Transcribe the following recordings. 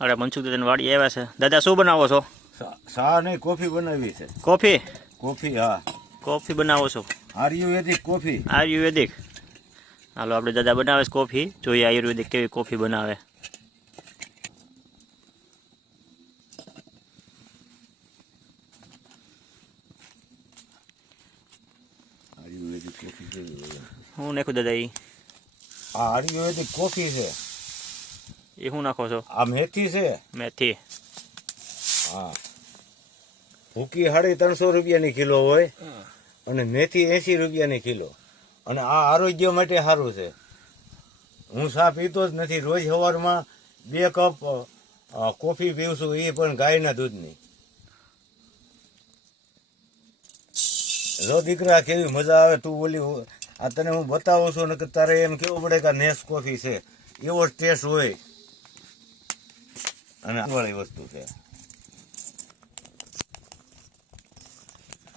અરે મનસુખ દાદાની વાડી આવ્યા છે. દાદા શું બનાવો છો? શા નહીં, કોફી બનાવી છે. કોફી? કોફી, હા. કોફી બનાવો છો? આયુર્વેદિક કોફી. આયુર્વેદિક. હાલો આપણે દાદા બનાવે છે કોફી, જોઈએ આયુર્વેદિક કેવી કોફી બનાવે. આયુર્વેદિક કોફી કેવી હોય? હું નાખું દાદા એ? આ આયુર્વેદિક કોફી છે. એ શું નાખો છો? આ મેથી છે. મેથી? હા. ભૂકી 350 રૂપિયાની કિલો હોય અને મેથી 80 રૂપિયાની કિલો. અને આ આરોગ્ય માટે સારું છે. હું ચા પીતો જ નથી. રોજ સવારમાં 2 કપ કોફી પીવું છું, એ પણ ગાયના દૂધની. જો દીકરા કેવી મજા આવે. તું ઓલી આ તને હું બતાવું છું ને, તારે એમ કેવું પડે કે નેસ કોફી છે, એવો જ ટેસ્ટ હોય. અને વાળી વસ્તુ છે.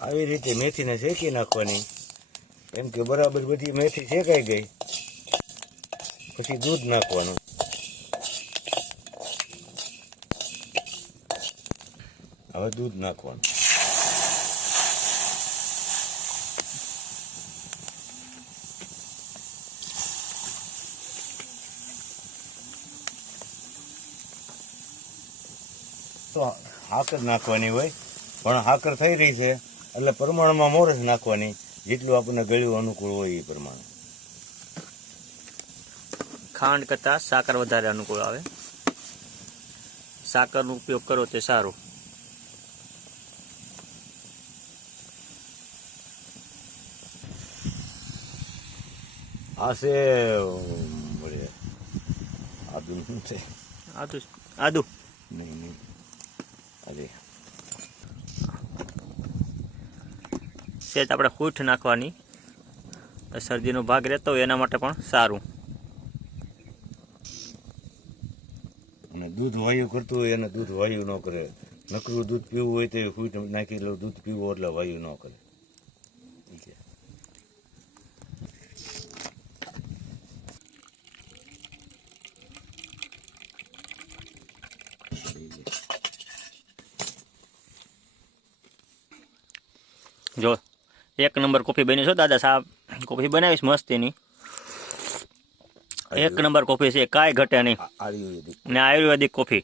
આવી રીતે મેથીને શેકી નાખવાની. એમ કે બરાબર બધી મેથી શેકાઈ ગઈ પછી દૂધ નાખવાનું. હવે દૂધ નાખવાનું. તો હાકર નાખવાની હોય, પણ હાકર થઈ રહી છે એટલે પ્રમાણમાં મોરસ નાખવાની, જેટલું આપણને ગળ્યું અનુકૂળ હોય એ પ્રમાણે. ખાંડ કરતાં સાકર વધારે અનુકૂળ આવે. સાકરનો ઉપયોગ કરો તે સારું. આ છે આદુ છે. આદુ? આદુ નહીં નહીં, અરે સેજ આપણે હૂઠ નાખવાની, શરદીનો ભાગ રહેતો હોય એના માટે પણ સારું. અને દૂધ વાયુ કરતું હોય એને દૂધ વાયુ ન કરે. નકરું દૂધ પીવું હોય તો ફૂટ નાખી લો, દૂધ પીવું એટલે વાયુ ન કરે. જો 1 નંબર કોફી બની છો દાદા સાહેબ. કોફી બનાવીશ મસ્ત એની. 1 નંબર કોફી છે, કાંઈ ઘટે નહીં. આયુર્વેદિક ને આયુર્વેદિક કોફી.